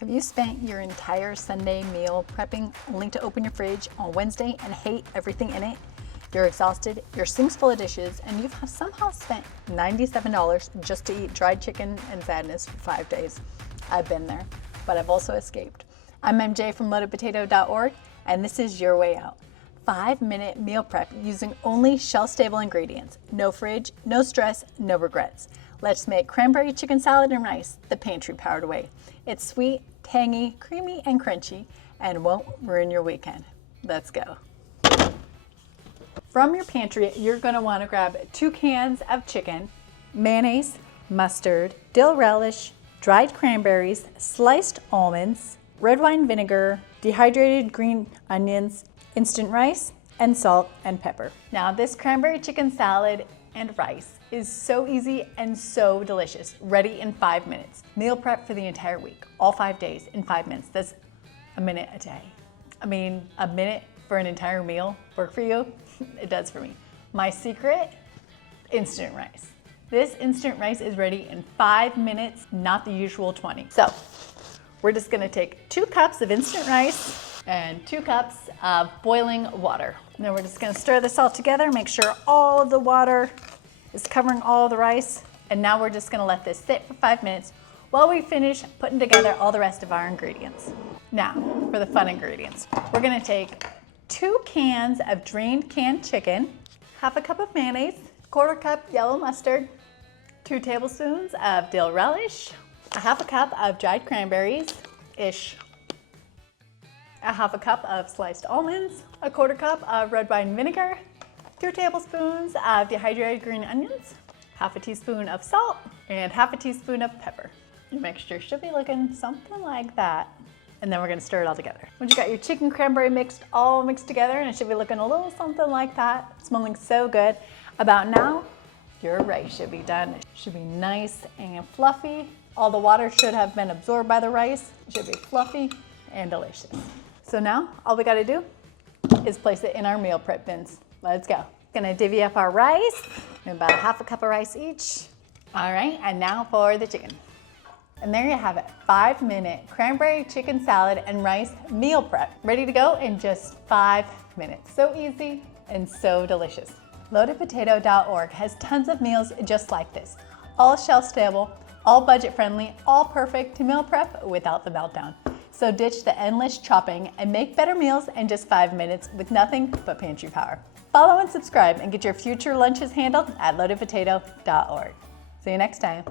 Have you spent your entire Sunday meal prepping only to open your fridge on Wednesday and hate everything in it? You're exhausted, your sink's full of dishes, and you've somehow spent $97 just to eat dried chicken and sadness for 5 days. I've been there, but I've also escaped. I'm MJ from loadedpotato.org, and this is your way out. 5-minute meal prep using only shelf-stable ingredients. No fridge, no stress, no regrets. Let's make cranberry chicken salad and rice the pantry-powered way. It's sweet, tangy, creamy, and crunchy, and won't ruin your weekend. Let's go. From your pantry, you're gonna wanna grab 2 cans of chicken, mayonnaise, mustard, dill relish, dried cranberries, sliced almonds, red wine vinegar, dehydrated green onions, instant rice, and salt and pepper. Now this cranberry chicken salad and rice is so easy and so delicious, ready in 5 minutes. Meal prep for the entire week, all 5 days in 5 minutes. That's a minute a day. I mean, a minute for an entire meal work for you? It does for me. My secret, instant rice. This instant rice is ready in 5 minutes, not the usual 20. So we're just gonna take 2 cups of instant rice and 2 cups of boiling water. Then we're just gonna stir this all together, make sure all of the water is covering all the rice. And now we're just gonna let this sit for 5 minutes while we finish putting together all the rest of our ingredients. Now, for the fun ingredients. We're gonna take 2 cans of drained canned chicken, half a cup of mayonnaise, 1/4 cup yellow mustard, 2 tablespoons of dill relish, a half a cup of dried cranberries-ish, a half a cup of sliced almonds, a 1/4 cup of red wine vinegar, 2 tablespoons of dehydrated green onions, half a teaspoon of salt, and half a teaspoon of pepper. Your mixture should be looking something like that. And then we're gonna stir it all together. Once you got your chicken cranberry all mixed together, and it should be looking a little something like that, smelling so good. About now, your rice should be done. It should be nice and fluffy. All the water should have been absorbed by the rice. It should be fluffy and delicious. So now, all we gotta do is place it in our meal prep bins. Let's go. Gonna divvy up our rice, about a half a cup of rice each. All right, and now for the chicken. And there you have it, 5-minute cranberry chicken salad and rice meal prep. Ready to go in just 5 minutes. So easy and so delicious. Loadedpotato.org has tons of meals just like this. All shelf stable, all budget friendly, all perfect to meal prep without the meltdown. So ditch the endless chopping and make better meals in just 5 minutes with nothing but pantry power. Follow and subscribe and get your future lunches handled at loadedpotato.org. See you next time.